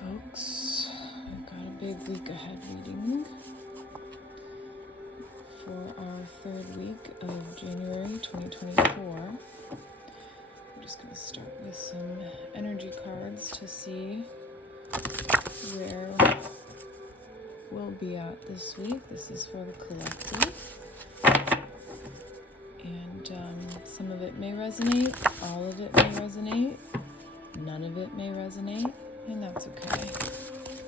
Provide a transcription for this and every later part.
folks. I've got a big week ahead reading for our third week of January 2024. I'm just going to start with some energy cards to see where we'll be at this week. This is for the collective. And some of it may resonate, all of it may resonate, none of it may resonate, and that's okay.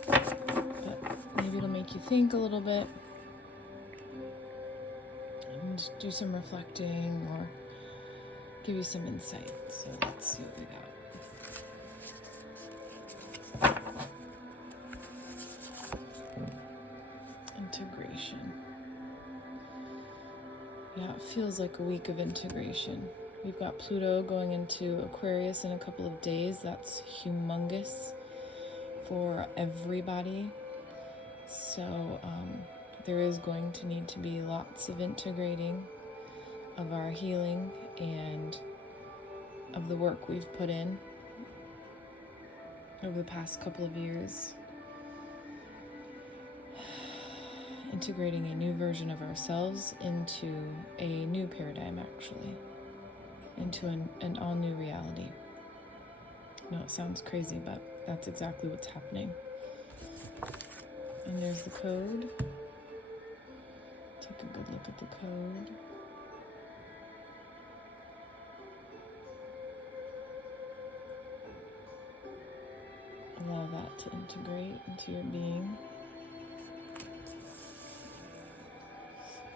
But maybe it'll make you think a little bit and do some reflecting or give you some insight. So let's see what we got. Integration. Yeah, it feels like a week of integration. We've got Pluto going into Aquarius in a couple of days. That's humongous for everybody. So there is going to need to be lots of integrating of our healing and of the work we've put in over the past couple of years. Integrating a new version of ourselves into a new paradigm, actually, into an all-new reality. I know it sounds crazy, but that's exactly what's happening. And there's the code. Take a good look at the code. Allow that to integrate into your being.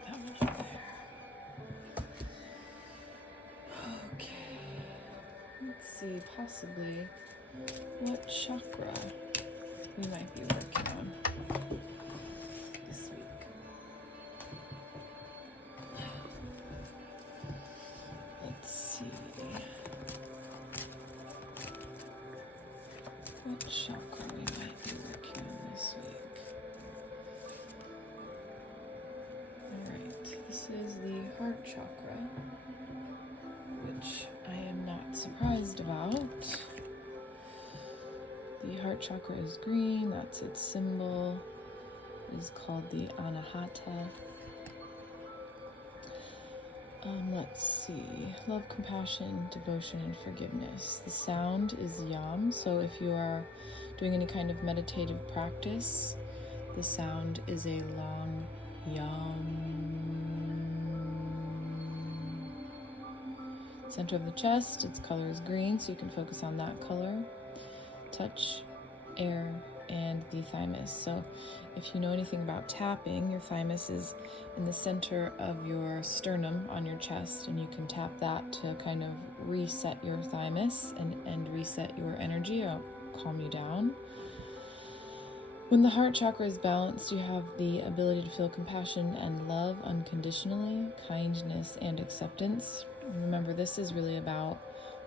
That one up there. Okay. Let's see, possibly what chakra we might be working on this week. Let's see. What chakra we might be working on this week. Alright, this is the heart chakra, which I am not surprised about. The heart chakra is green, that's its symbol. It is called the Anahata. Let's see. Love, compassion, devotion, and forgiveness. The sound is yam, so if you are doing any kind of meditative practice, the sound is a long yam. Center of the chest, its color is green, so you can focus on that color. Touch, air, and the thymus. So if you know anything about tapping, your thymus is in the center of your sternum on your chest, and you can tap that to kind of reset your thymus and reset your energy or calm you down. When the heart chakra is balanced, you have the ability to feel compassion and love unconditionally, kindness and acceptance. And remember, this is really about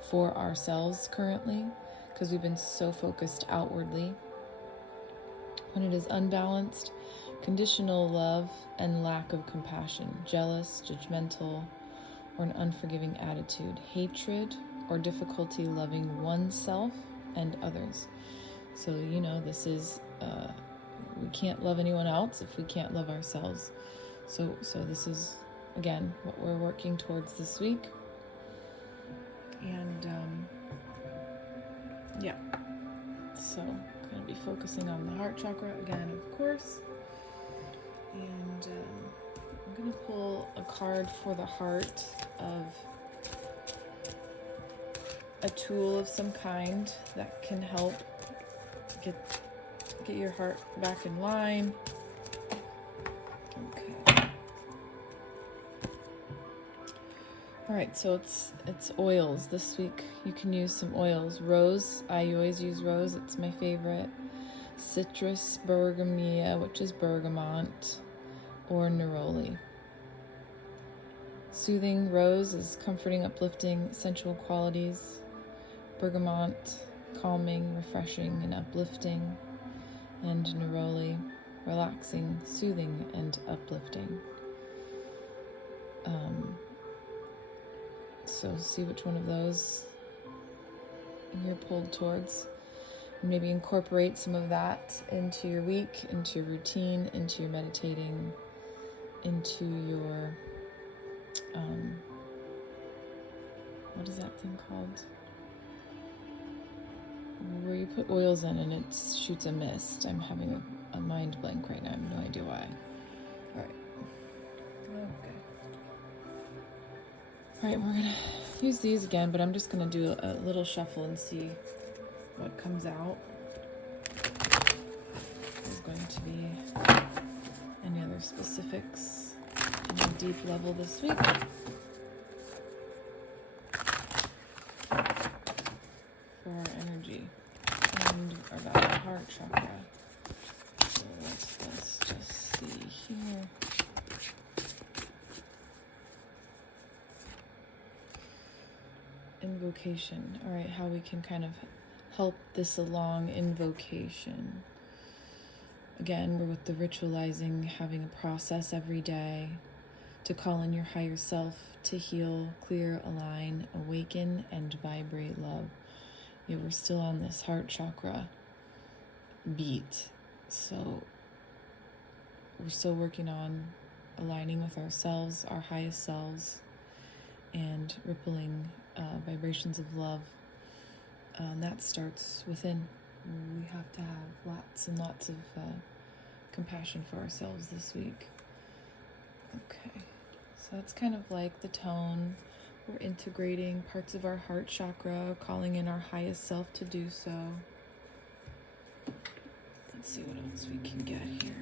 for ourselves currently, because we've been so focused outwardly. When it is unbalanced, conditional love and lack of compassion, jealous, judgmental, or an unforgiving attitude, hatred, or difficulty loving oneself and others. So, this is, we can't love anyone else if we can't love ourselves. So this is, again, what we're working towards this week. And, yeah. So, going to be focusing on the heart chakra again, of course. And I'm going to pull a card for the heart of a tool of some kind that can help get your heart back in line. Okay. All right, so it's oils this week. You can use some oils. Rose, I always use rose. It's my favorite. Citrus, bergamia, which is bergamot, or neroli. Soothing, rose is comforting, uplifting, sensual qualities. Bergamot, calming, refreshing, and uplifting. And neroli, relaxing, soothing, and uplifting. So see which one of those you're pulled towards. Maybe incorporate some of that into your week, into your routine, into your meditating, into your, what is that thing called? Where you put oils in and it shoots a mist. I'm having a mind blank right now. I have no idea why. All right. Okay. All right, we're gonna use these again, but I'm just gonna do a little shuffle and see what comes out. There's going to be any other specifics on a deep level this week. For our energy and about our heart chakra. So let's just see here. Invocation. All right, how we can kind of help this along. Invocation. Again, we're with the ritualizing, having a process every day to call in your higher self, to heal, clear, align, awaken, and vibrate love. Yeah, we're still on this heart chakra beat. So we're still working on aligning with ourselves, our highest selves, and rippling vibrations of love. And that starts within. We have to have lots and lots of compassion for ourselves this week. Okay, so that's kind of like the tone. We're integrating parts of our heart chakra, calling in our highest self to do so. Let's see what else we can get here.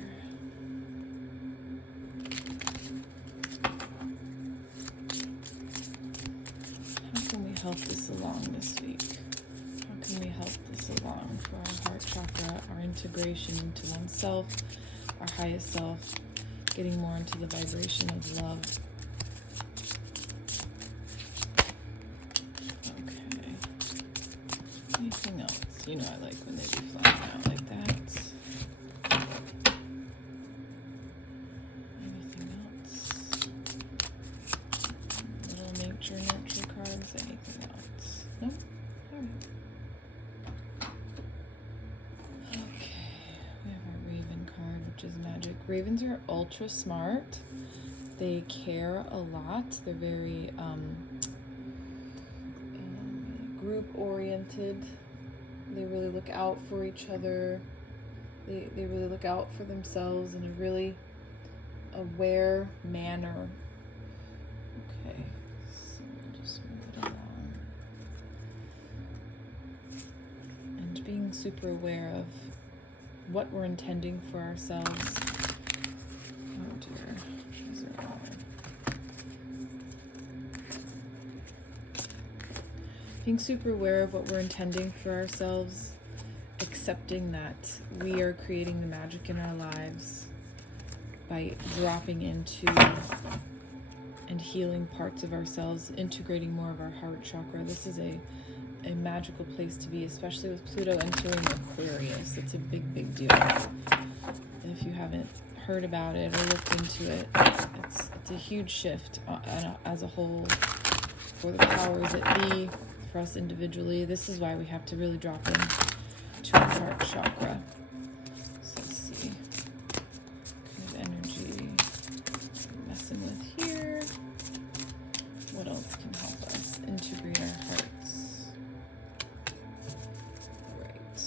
How can we help this along this week? How can we help this along for our heart chakra, our integration into oneself, our highest self, getting more into the vibration of love? Anything else? You know I like when they be flying out like that. Anything else? Little nature nurture cards. Anything else? Nope. Alright. Okay. We have our Raven card, which is magic. Ravens are ultra smart. They care a lot. They're very group oriented. They really look out for each other. They really look out for themselves in a really aware manner. Okay, so we'll just move it along. And being super aware of what we're intending for ourselves. Oh dear, these are all. Being super aware of what we're intending for ourselves, accepting that we are creating the magic in our lives by dropping into and healing parts of ourselves, integrating more of our heart chakra. This is a magical place to be, especially with Pluto entering Aquarius. It's a big, big deal. If you haven't heard about it or looked into it, it's a huge shift as a whole for the powers that be. For us individually, this is why we have to really drop in to our heart chakra. So let's see what kind of energy we're messing with here. What else can help us integrate our hearts? Right.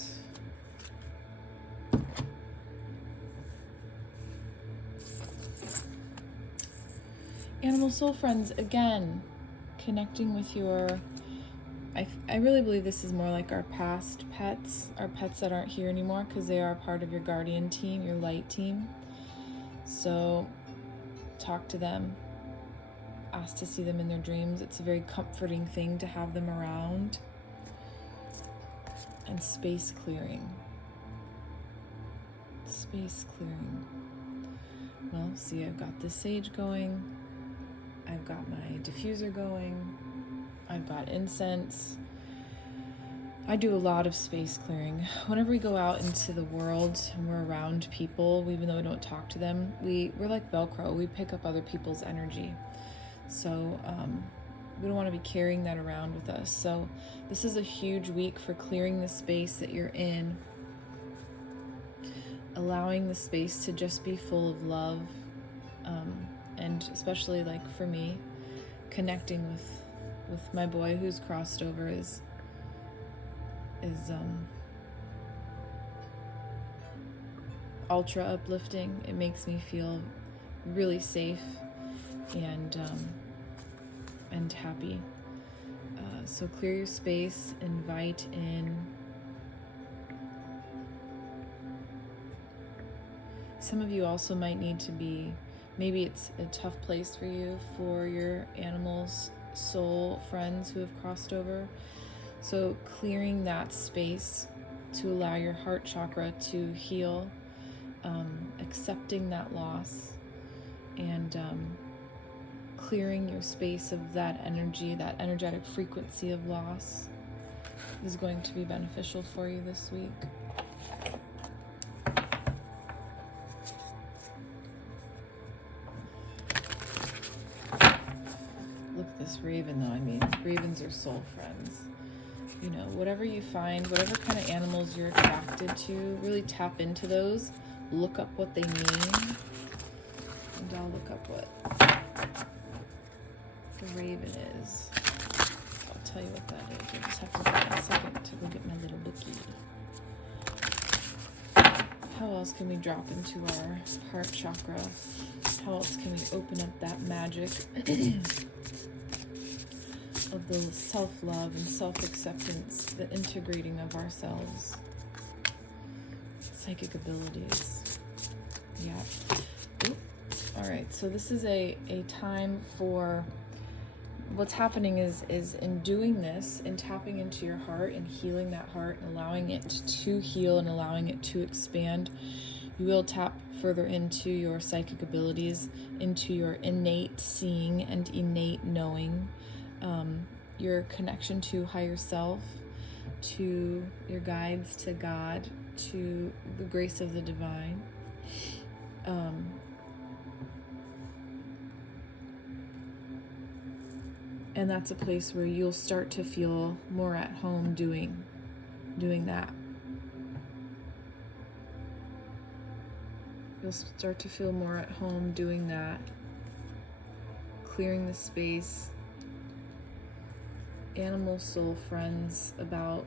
Animal soul friends, again, connecting with your I really believe this is more like our past pets, our pets that aren't here anymore, because they are part of your guardian team, your light team. So talk to them, ask to see them in their dreams. It's a very comforting thing to have them around. And space clearing. Space clearing. Well, see, I've got this sage going. I've got my diffuser going. I've got incense. I do a lot of space clearing. Whenever we go out into the world and we're around people, even though we don't talk to them, we're like Velcro. We pick up other people's energy. So We don't want to be carrying that around with us. So this is a huge week for clearing the space that you're in, allowing the space to just be full of love, and especially like for me, connecting with my boy who's crossed over is ultra uplifting. It makes me feel really safe and happy. So clear your space, invite in. Some of you also might need to be, maybe it's a tough place for you, for your animals, soul friends who have crossed over. So clearing that space to allow your heart chakra to heal, accepting that loss, and clearing your space of that energy, that energetic frequency of loss is going to be beneficial for you this week. Look at this raven though. I mean, ravens are soul friends. You know, whatever you find, whatever kind of animals you're attracted to, really tap into those. Look up what they mean. And I'll look up what the raven is. I'll tell you what that is. I just have to take a second to go get my little bookie. How else can we drop into our heart chakra? How else can we open up that magic of the self-love and self-acceptance, the integrating of ourselves, psychic abilities? Yeah. Oop. All right, so this is a time for, what's happening is in doing this, in tapping into your heart and healing that heart and allowing it to heal and allowing it to expand, you will tap further into your psychic abilities, into your innate seeing and innate knowing, your connection to higher self, to your guides, to God, to the grace of the divine. And that's a place where you'll start to feel more at home doing that. You'll start to feel more at home doing that, clearing the space. Animal soul friends about,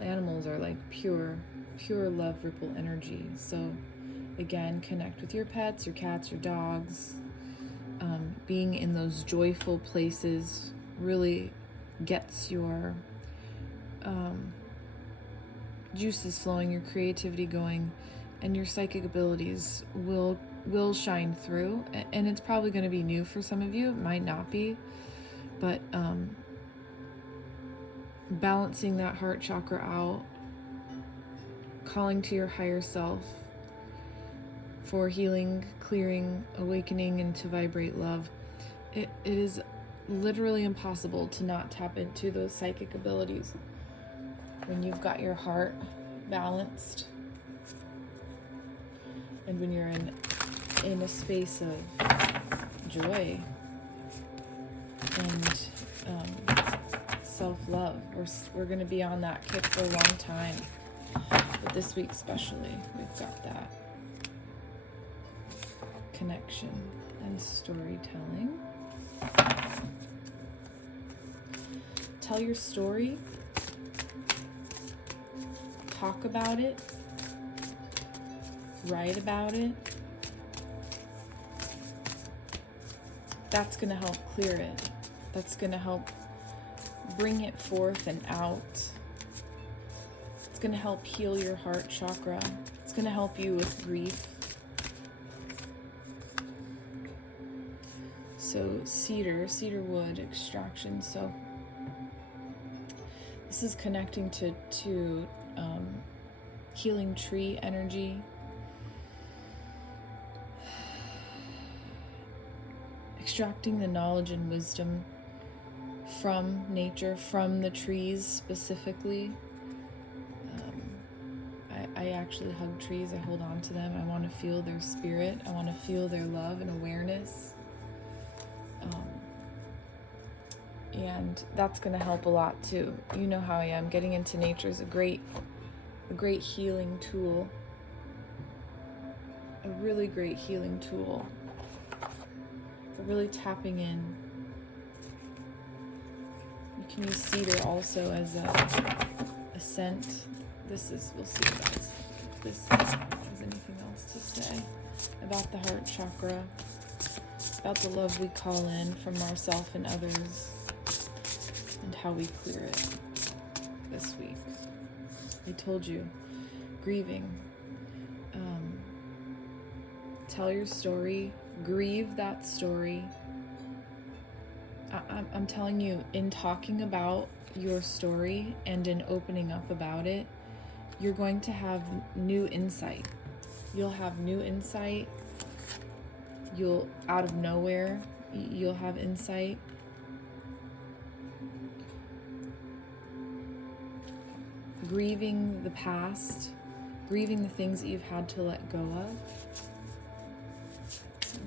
animals are like pure love ripple energy. So again, connect with your pets, your cats, your dogs. Being in those joyful places really gets your juices flowing, your creativity going, and your psychic abilities will shine through. And it's probably going to be new for some of you. It might not be, but balancing that heart chakra out, calling to your higher self for healing, clearing, awakening, and to vibrate love. It is literally impossible to not tap into those psychic abilities when you've got your heart balanced and when you're in a space of joy and self-love. We're going to be on that kick for a long time, but this week especially, we've got that connection and storytelling. Tell your story, talk about it, write about it. That's going to help clear it. That's going to help bring it forth and out. It's going to help heal your heart chakra. It's going to help you with grief. So cedar wood extraction. So this is connecting to healing tree energy. Extracting the knowledge and wisdom from nature, from the trees specifically. I actually hug trees. I hold on to them. I want to feel their spirit. I want to feel their love and awareness. And that's going to help a lot too. You know how I am. Getting into nature is a great healing tool. A really great healing tool. For really tapping in. You can use cedar also as a scent. We'll see if this has anything else to say about the heart chakra, about the love we call in from ourselves and others, and how we clear it this week. I told you, grieving. Tell your story, grieve that story. I'm telling you, in talking about your story and in opening up about it, you're going to have new insight. You'll have new insight. Out of nowhere, you'll have insight. Grieving the past, grieving the things that you've had to let go of.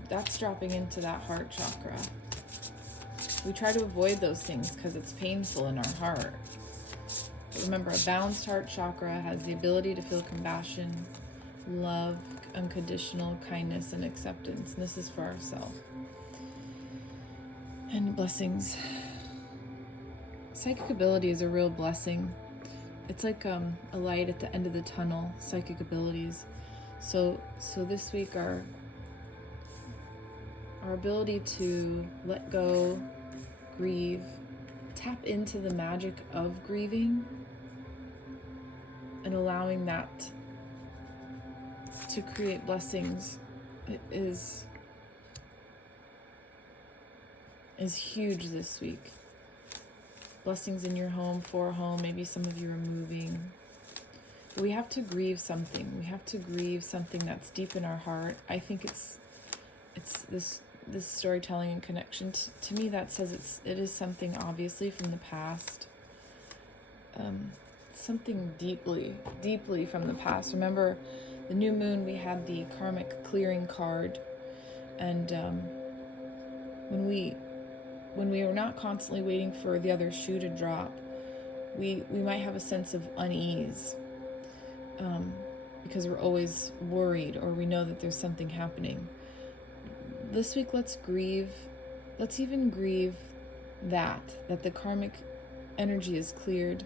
That's dropping into that heart chakra. We try to avoid those things because it's painful in our heart. But remember, a balanced heart chakra has the ability to feel compassion, love, unconditional kindness, and acceptance. And this is for ourselves. And blessings. Psychic ability is a real blessing. It's like a light at the end of the tunnel, psychic abilities. So this week our ability to let go, grieve, tap into the magic of grieving, and allowing that to create blessings is huge this week. Blessings in your home, for home, maybe some of you are moving. But we have to grieve something. We have to grieve something that's deep in our heart. I think it's this storytelling and connection to me that says it is something obviously from the past, something deeply from the past. Remember the new moon, we had the karmic clearing card, and when we are not constantly waiting for the other shoe to drop, we might have a sense of unease, because we're always worried, or we know that there's something happening. This week, let's grieve. Let's even grieve that the karmic energy is cleared,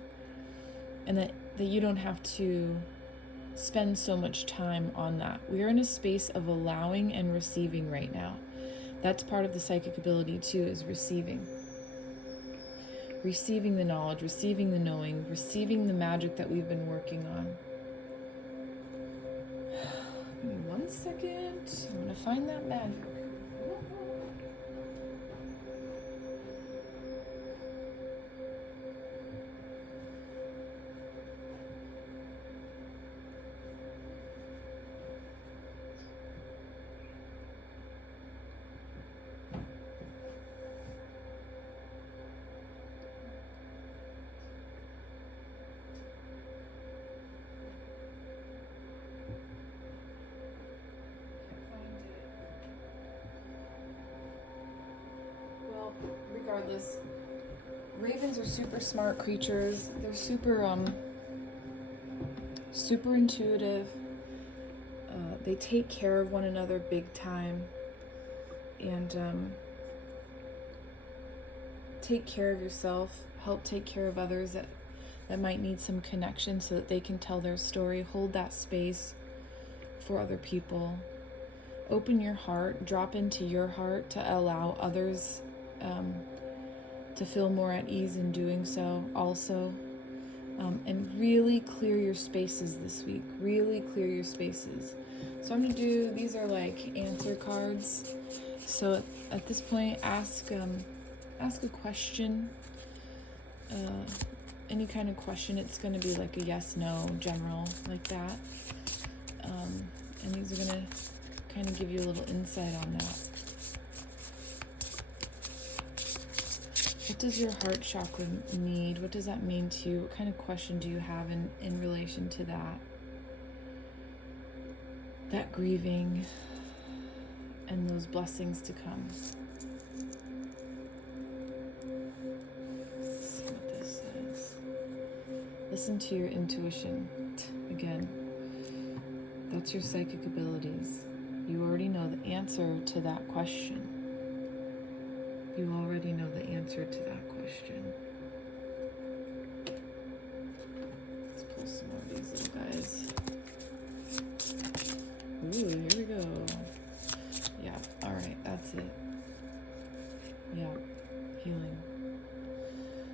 and that you don't have to spend so much time on that. We're in a space of allowing and receiving right now. That's part of the psychic ability too, is receiving. Receiving the knowledge, receiving the knowing, receiving the magic that we've been working on. Give me 1 second. I'm going to find that magic. Regardless, ravens are super smart creatures. They're super intuitive. They take care of one another big time, and take care of yourself. Help take care of others that might need some connection, so that they can tell their story. Hold that space for other people. Open your heart. Drop into your heart to allow others to feel more at ease in doing so also. And really clear your spaces this week. Really clear your spaces. So I'm going to do, these are like answer cards. So at this point, ask a question. Any kind of question. It's going to be like a yes, no, general, like that. And these are going to kind of give you a little insight on that. What does your heart chakra need? What does that mean to you? What kind of question do you have in relation to that? That grieving and those blessings to come. Listen to your intuition. Again, that's your psychic abilities. You already know the answer to that question. You already know the answer to that question. Let's pull some more of these little guys. Ooh, here we go. Yeah, all right, that's it. Yeah, healing.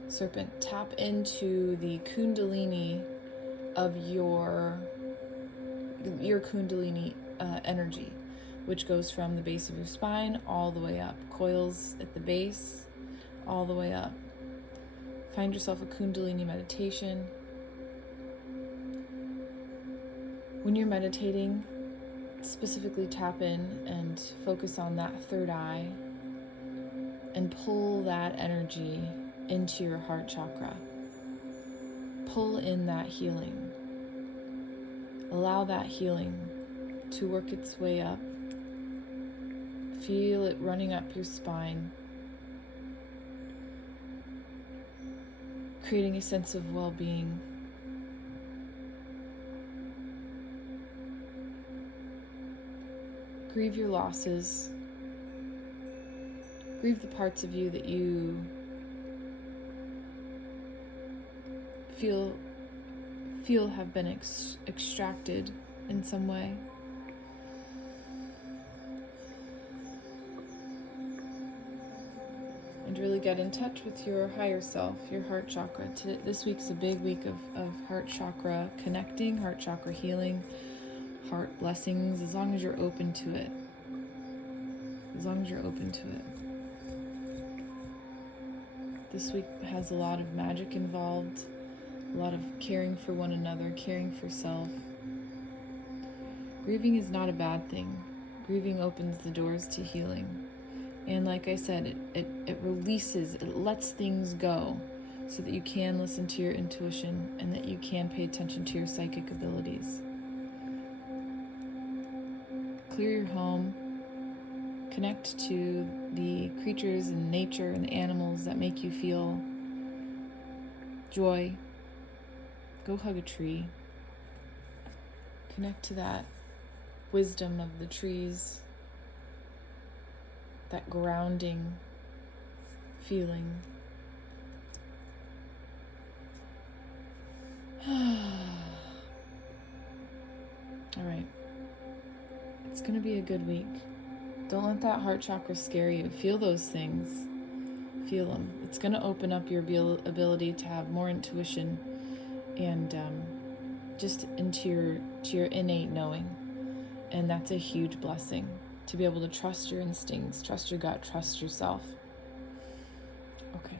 Serpent, tap into the kundalini of your kundalini energy, which goes from the base of your spine all the way up. Coils at the base, all the way up. Find yourself a kundalini meditation. When you're meditating, specifically tap in and focus on that third eye and pull that energy into your heart chakra. Pull in that healing. Allow that healing to work its way up. Feel it running up your spine, creating a sense of well-being. Grieve your losses. Grieve the parts of you that you feel have been extracted in some way. And really get in touch with your higher self, your heart chakra. This week's a big week of heart chakra connecting, heart chakra healing, heart blessings, as long as you're open to it. As long as you're open to it. This week has a lot of magic involved, a lot of caring for one another, caring for self. Grieving is not a bad thing. Grieving opens the doors to healing. And like I said, it releases, it lets things go so that you can listen to your intuition and that you can pay attention to your psychic abilities. Clear your home. Connect to the creatures and nature and the animals that make you feel joy. Go hug a tree. Connect to that wisdom of the trees, that grounding feeling. All right. It's going to be a good week. Don't let that heart chakra scare you. Feel those things. Feel them. It's going to open up your ability to have more intuition and just into your innate knowing. And that's a huge blessing, to be able to trust your instincts, trust your gut, trust yourself. Okay.